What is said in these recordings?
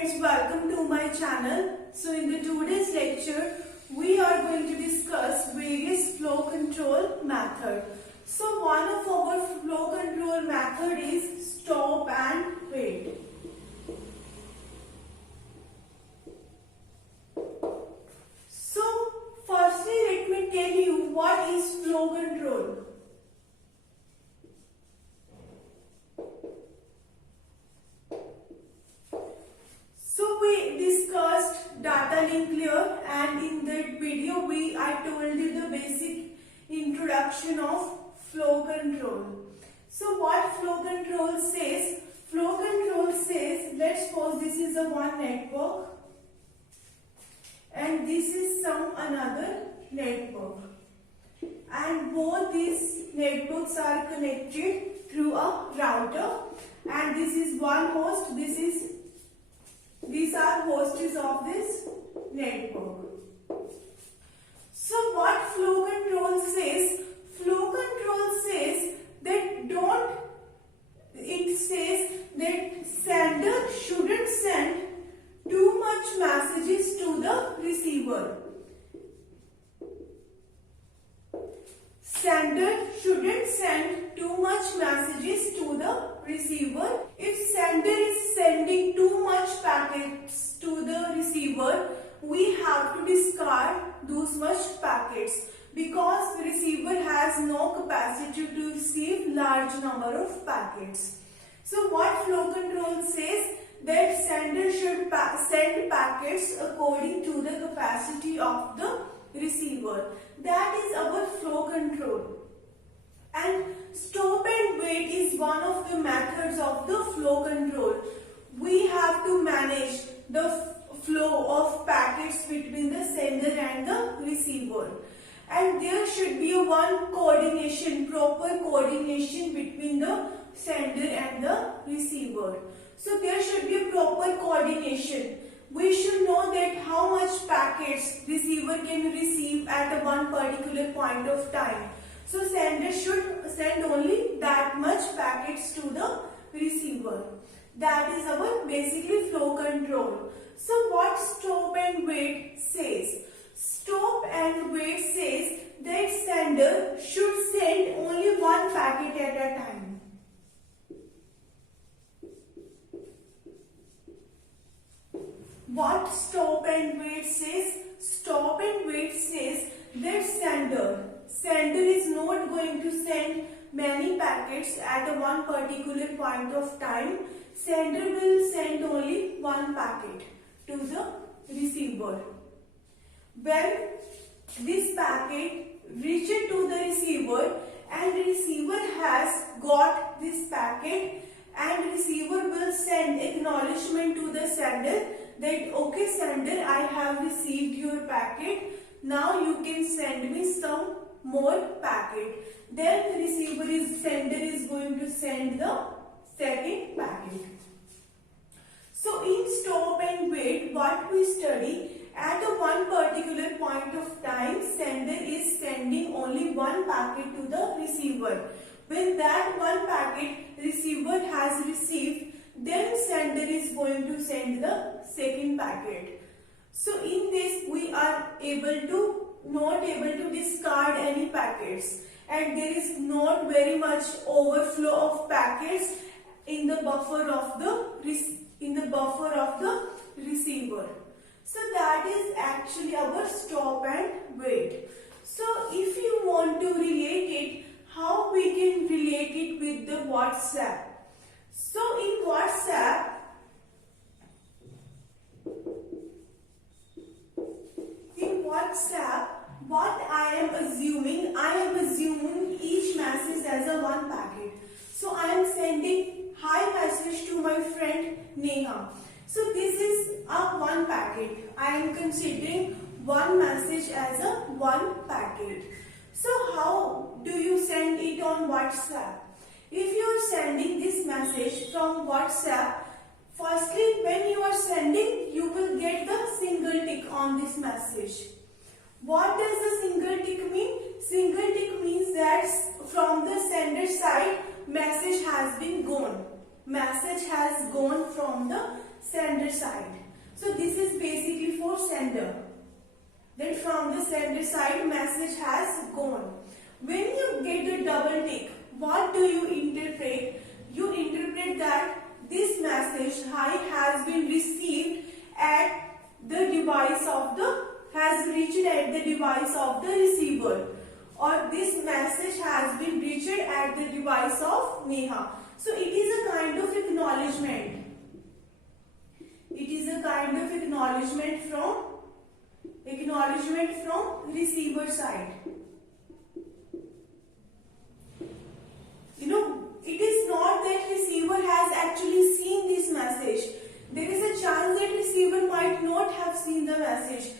friends, welcome to my channel. So in the today's lecture, we are going to discuss various flow control method. So one of our flow control method is stop and wait. So firstly, let me tell you what is flow control. We discussed data link layer, and in that video I told you the basic introduction of flow control. So what flow control says? Flow control says, let's suppose this is a one network and this is some another network, and both these networks are connected through a router, and this is one host, these are hosts of this network. So what flow control says? Flow control says that it says that sender shouldn't send too much messages to the receiver. Sender shouldn't send too much messages to the receiver. If sender is sending too much packets to the receiver, we have to discard those much packets, because the receiver has no capacity to receive large number of packets. So what flow control says? That sender should send packets according to the capacity of the receiver. That is our flow control. And stop and wait is one of the methods of the flow control. We have to manage the flow of packets between the sender and the receiver. And there should be one coordination, proper coordination between the sender and the receiver. So there should be a proper coordination. We should know that how much packets receiver can receive at one particular point of time. So sender should send only that much packets to the receiver. That is our basically flow control. So what stop and wait says? Stop and wait says that sender should send only one packet at a time. What stop and wait says? Stop and wait says that sender is not going to send many packets at one particular point of time. Sender will send only one packet to the receiver. When this packet reaches to the receiver and the receiver has got this packet, and receiver will send acknowledgement to the sender that okay sender, I have received your packet, now you can send me some more packet. Then the sender is going to send the second packet. So in stop and wait, what we study, at one particular point of time, sender is sending only one packet to the receiver. When that one packet receiver has received, then sender is going to send the second packet. So in this we are not able to discard any packets, and there is not very much overflow of packets in the buffer of the receiver. So that is actually our stop and wait. So if you want to relate it, how we can relate it with the WhatsApp? So in WhatsApp, what I am assuming each message as a one packet. So I am sending hi message to my friend Neha. So this is a one packet. I am considering one message as a one packet. So how do you send it on WhatsApp? If you are sending this message from WhatsApp, firstly when you are sending, you will get the single tick on this message. What does the single tick mean? Single tick means that from the sender side, message has been gone. message has gone from the sender side. So this is basically for sender. That from the sender side message has gone. When you get the double tick, what do you interpret? You interpret that this message has been received at the device of the, has reached at the device of the receiver, or this message has been reached at the device of Neha. So it is a kind of acknowledgement. It is a kind of acknowledgement from receiver side. You know, it is not that receiver has actually seen this message. There is a chance that receiver might not have seen the message.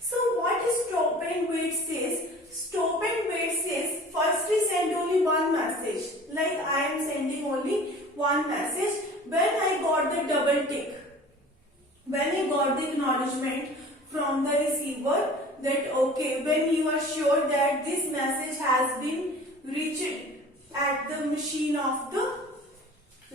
So what stop and wait says? Stop and wait says, firstly send only one message. Like I am sending only one message. When I got the double tick, when I got the acknowledgement from the receiver that okay, when you are sure that this message has been reached at the machine of the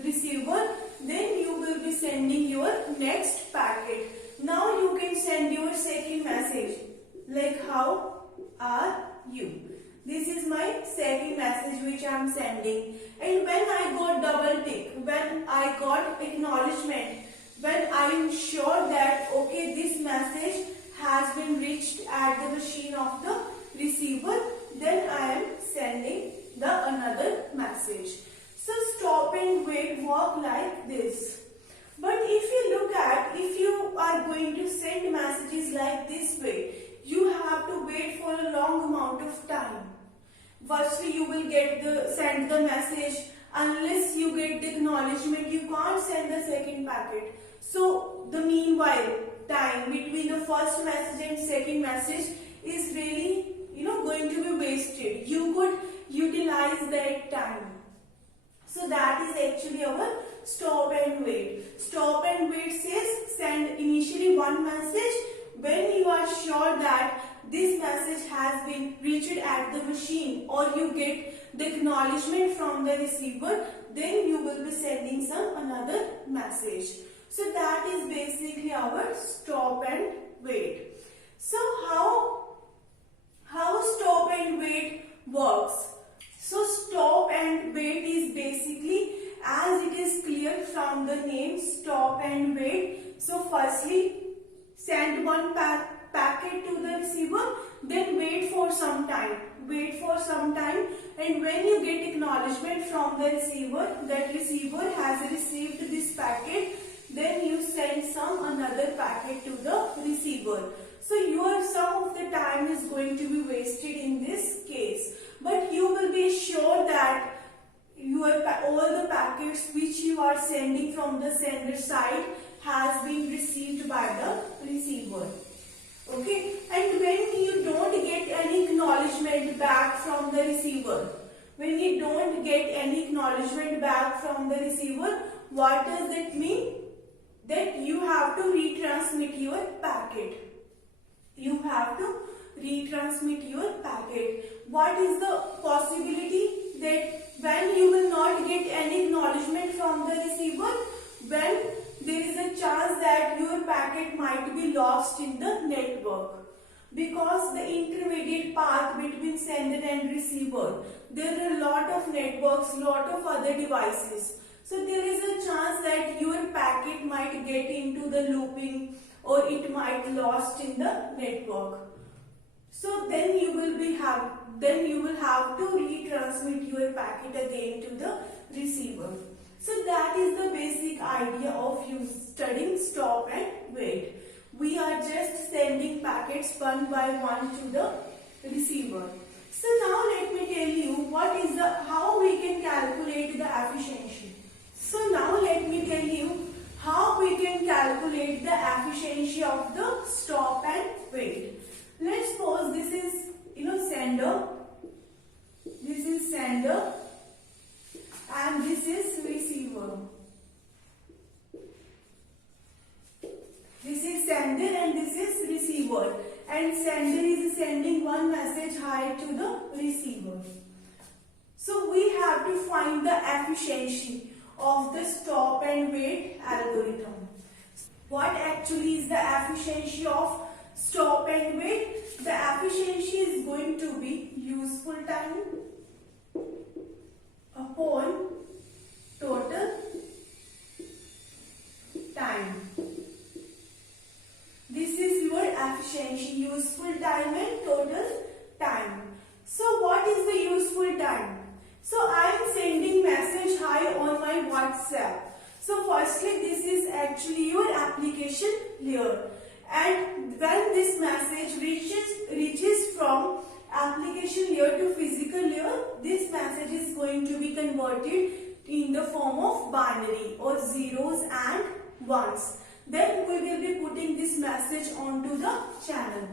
receiver, then you will be sending your next packet. Now you can send your second message, like how are you? This is my second message which I am sending. And when I got double tick, when I got acknowledgement, when I am sure that okay, this message has been reached at the machine of the receiver, then I am sending the another message. So stop and wait work like this. But if you look at, if you are going to send messages like this way, you have to wait for a long amount of time. Firstly, you will send the message. Unless you get the acknowledgement, you can't send the second packet. So the meanwhile time between the first message and second message is really, going to be wasted. You could utilize that time. So that is actually our stop and wait. Stop and wait says send initially one message. When you are sure that this message has been reached at the machine, or you get the acknowledgement from the receiver, then you will be sending another message. So that is basically our stop and wait. So how stop and wait works? So stop and wait is basically, as it is clear from the name, stop and wait. So firstly send one packet to the receiver, then wait for some time. And when you get acknowledgement from the receiver that receiver has received this packet, then you send another packet to the receiver. So some of the time is going to be wasted in this case. But you will be sure that all the packets which you are sending from the sender side has been received by the receiver. Okay, and when you don't get any acknowledgement back from the receiver, what does that mean? That you have to retransmit your packet. What is the possibility that when you will not get any acknowledgement from the receiver, when there is a chance that your packet might be lost in the network, because the intermediate path between sender and receiver, there are a lot of networks, lot of other devices. So there is a chance that your packet might get into the looping, or it might lost in the network. So then you will have to retransmit your packet again to the receiver. So that is the basic idea of you studying stop and wait. We are just sending packets one by one to the receiver. So now let me tell you how we can calculate the efficiency. So now let me tell you how we can calculate the efficiency of the stop and wait. Let's suppose this is sender. This is sender and this is receiver. This is sender and this is receiver. And sender is sending one message high to the receiver. So we have to find the efficiency of the stop and wait algorithm. What actually is the efficiency of stop and wait? The efficiency is going to be useful time upon total time. This is your efficiency, useful time and total time. So what is the useful time? So I am sending message hi on my WhatsApp. So firstly, this is actually your application layer, and when this message reaches from application layer to physical layer, this message is going to be converted in the form of binary or zeros and ones. Then we will be putting this message onto the channel.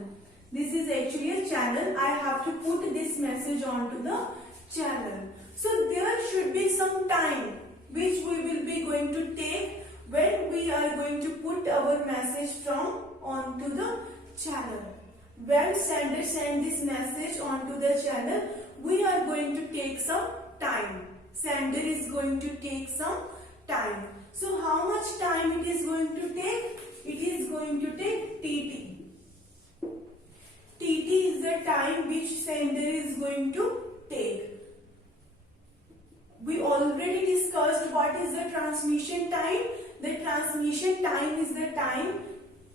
This is actually a channel. I have to put this message onto the channel. So there should be some time which we will be going to take when we are going to put our message from onto the channel. When sender send this message onto the channel, we are going to take some time. Sender is going to take some time. So how much time it is going to take? It is going to take TT. TT is the time which sender is going to take. We already discussed what is the transmission time. The transmission time is the time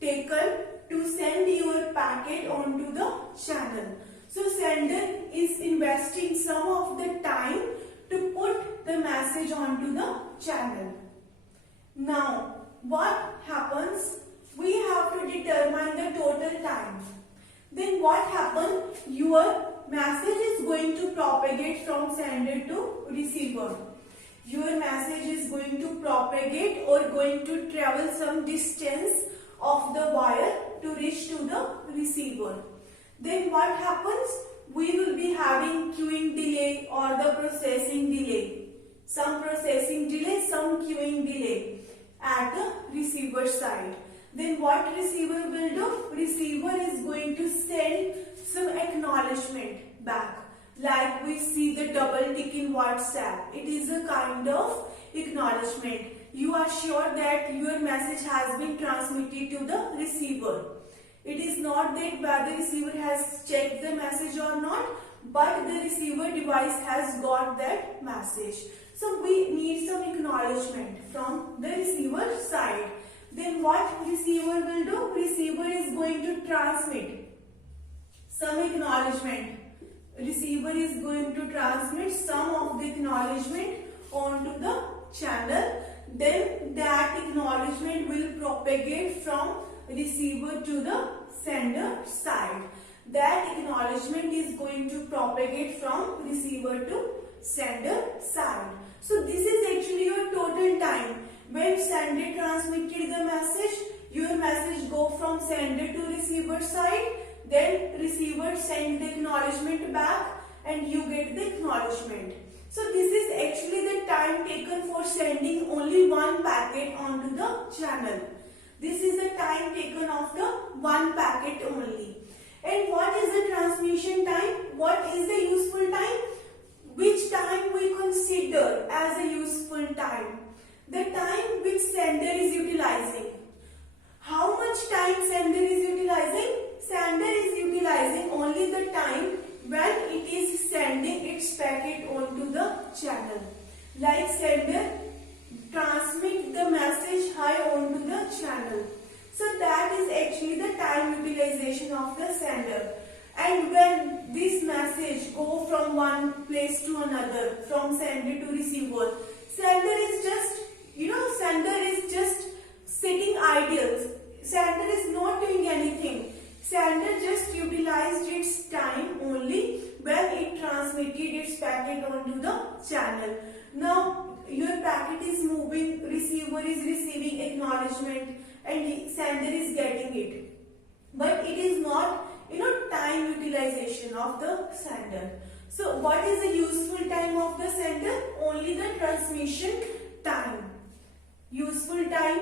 taken to send your packet onto the channel. So sender is investing some of the time to put the message onto the channel. Now what happens? We have to determine the total time. Then what happens? Your message is going to propagate from sender to receiver. Your message is going to propagate or going to travel some distance of the wire to reach to the receiver. Then what happens? We will be having queuing delay or the processing delay. Some processing delay, some queuing delay at the receiver side. Then what receiver will do? Receiver is going to send some acknowledgement back. Like we see the double tick in WhatsApp. It is a kind of acknowledgement. You are sure that your message has been transmitted to the receiver. It is not that whether the receiver has checked the message or not, but the receiver device has got that message. So we need some acknowledgement from the receiver side. Then what receiver will do? Receiver is going to transmit some acknowledgement. Receiver is going to transmit some of the acknowledgement onto the channel. Then that acknowledgement will propagate from receiver to the sender side. That acknowledgement is going to propagate from receiver to sender side. So this is actually your total time. When sender transmitted the message, your message go from sender to receiver side. Then receiver send the acknowledgement back and you get the acknowledgement. So this is actually the time taken for sending only one packet onto the channel. This is the time taken of the one packet only. And what is the transmission time? What is the useful time? Which time we consider as a useful time? The time which sender is utilizing. How much time sender is utilizing? Sender is utilizing only the time when it is sending its packet onto the channel. Like sender transmit the message high onto the channel. So that is actually the time utilization of the sender. And when this message go from one place to another, from sender to receiver, sender is just, sender is just sitting idle. Sender is not doing anything. Sender just utilized its time only when it transmitted its packet onto the channel. Now your packet is moving, receiver is receiving acknowledgement and sender is getting it. But it is not, time utilization of the sender. So what is the useful time of the sender? Only the transmission time. Useful time,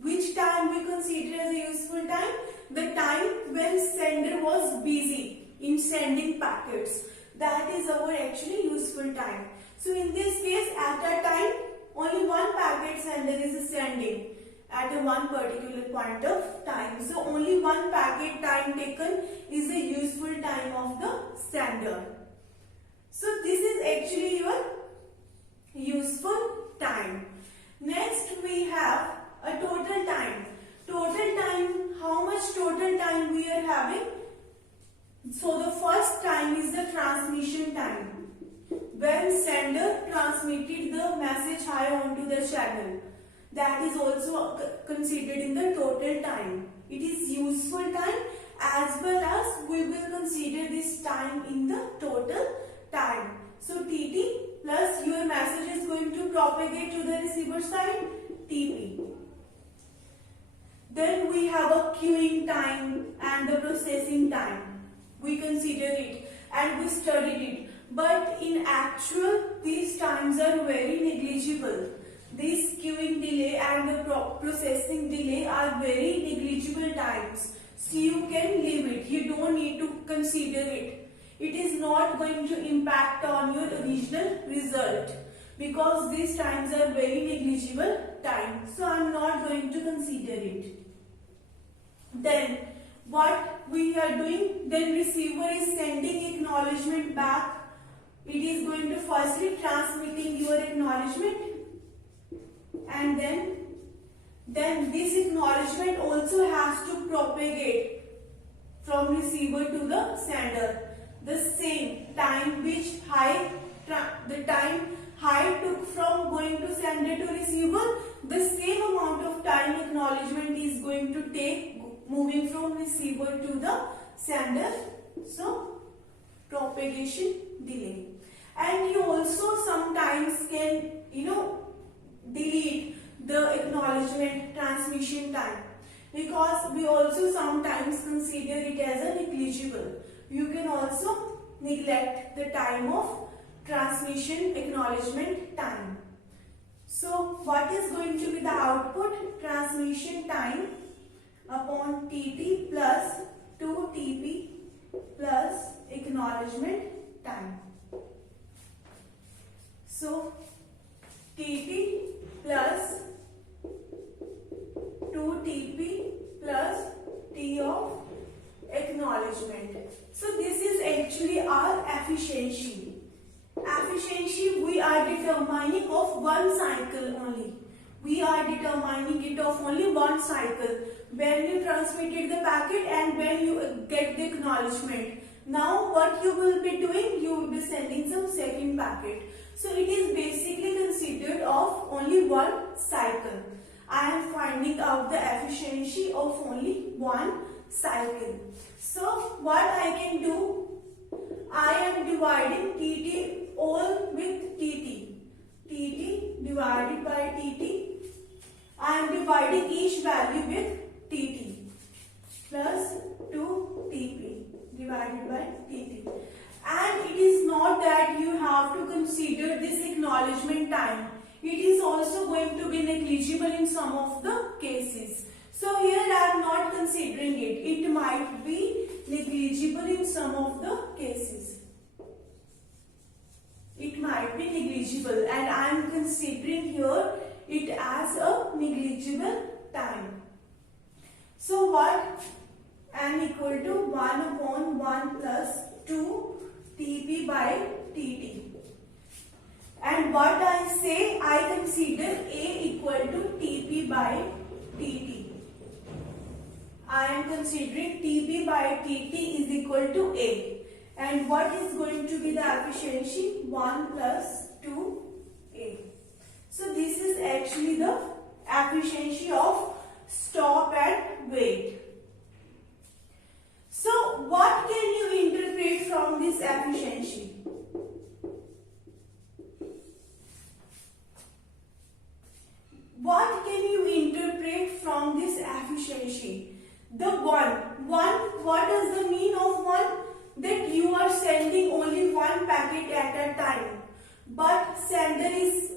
which time we consider as a useful time? The time when sender was busy in sending packets. That is our actually useful time. So in this case, at a time only one packet sender is sending at a one particular point of time. So only one packet time taken is the useful time of the sender. So this is actually your useful time. Next we have a total time. Total time, how much total time we are having? So the first time is the transmission time. When sender transmitted the message high onto the channel. That is also considered in the total time. It is useful time as well as we will consider this time in the total time. So TT plus your message is going to propagate to the receiver side, TP. Then we have a queuing time and the processing time. We consider it and we studied it. But in actual, these times are very negligible. This queuing delay and the processing delay are very negligible times. So you can leave it. You don't need to consider it. It is not going to impact on your original result because these times are very negligible time. So I am not going to consider it. Then what we are doing? Then receiver is sending acknowledgement back. It is going to firstly transmitting your acknowledgement. And then this acknowledgement also has to propagate from receiver to the sender. The same time which the time high took from going to sender to receiver, the same amount of time acknowledgement is going to take moving from receiver to the sender. So propagation delay. And you also sometimes can delete the acknowledgement transmission time because we also sometimes consider it as a negligible. You can also neglect the time of transmission acknowledgement time. So what is going to be the output? Transmission time upon TT plus 2TP plus acknowledgement time. So TT plus 2TP plus T of acknowledgement. So this is actually our efficiency. Efficiency we are determining of one cycle only. We are determining it of only one cycle. When you transmitted the packet and when you get the acknowledgement. Now what you will be doing? You will be sending some second packet. So it is basically considered of only one cycle. I am finding out the efficiency of only one cycle. So what I can do? I am dividing TT all with TT. TT divided by TT. I am dividing each value with TT plus 2TP divided by TT. And it is not that you have to consider this acknowledgement time. It is also going to be negligible in some of the cases. So here I am not considering it. It might be negligible in some of the cases. It might be negligible and I am considering here it as a negligible time. So what? N equal to 1 upon 1 plus 2 TP by TT. And what I say, I consider A equal to TP by TT. I am considering TP by TT is equal to A. And what is going to be the efficiency? 1 plus 2A. So this is actually the efficiency of stop and wait. So what can you interpret from this efficiency? What can you interpret from this efficiency? The one, what does the mean of one? That you are sending only one packet at a time. But sender is,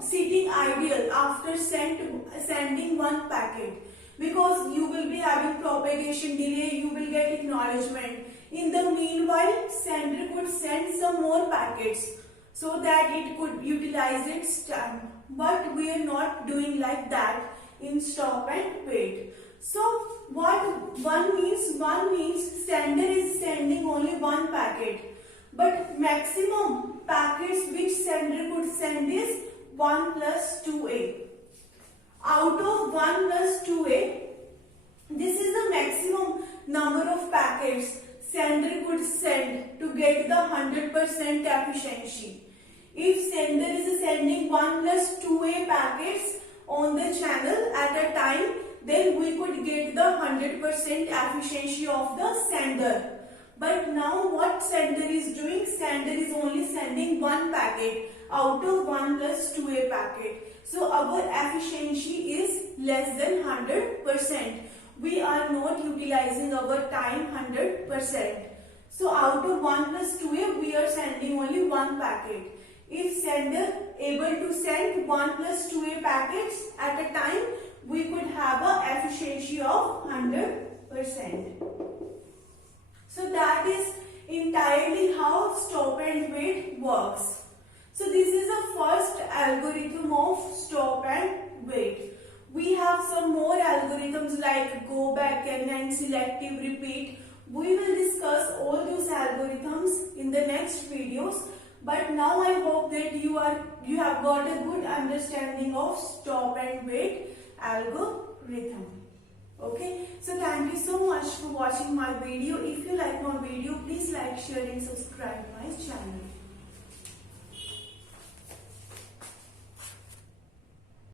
sitting idle after sending one packet. Because you will be having propagation delay, you will get acknowledgement. In the meanwhile, sender could send some more packets so that it could utilize its time. but we are not doing like that in stop and wait. So what one means sender is sending only one packet, but maximum packets which sender could send is 1 plus 2a. Out of 1 plus 2a, this is the maximum number of packets sender could send to get the 100% efficiency. If sender is sending 1 plus 2a packets on the channel at a time, then we could get the 100% efficiency of the sender. But now what sender is doing? Sender is only sending one packet out of 1 plus 2a packet. So our efficiency is less than 100%. We are not utilizing our time 100%. So out of 1 plus 2a, we are sending only one packet. If sender able to send 1 plus 2a packets at a time, we could have a efficiency of 100%. So that is entirely how stop and wait works. So this is the first algorithm of stop and wait. We have some more algorithms like go back and selective repeat. We will discuss all those algorithms in the next videos. But now I hope that you have got a good understanding of stop and wait algorithm. Okay, so thank you so much for watching my video. If you like my video, please like, share and subscribe my channel.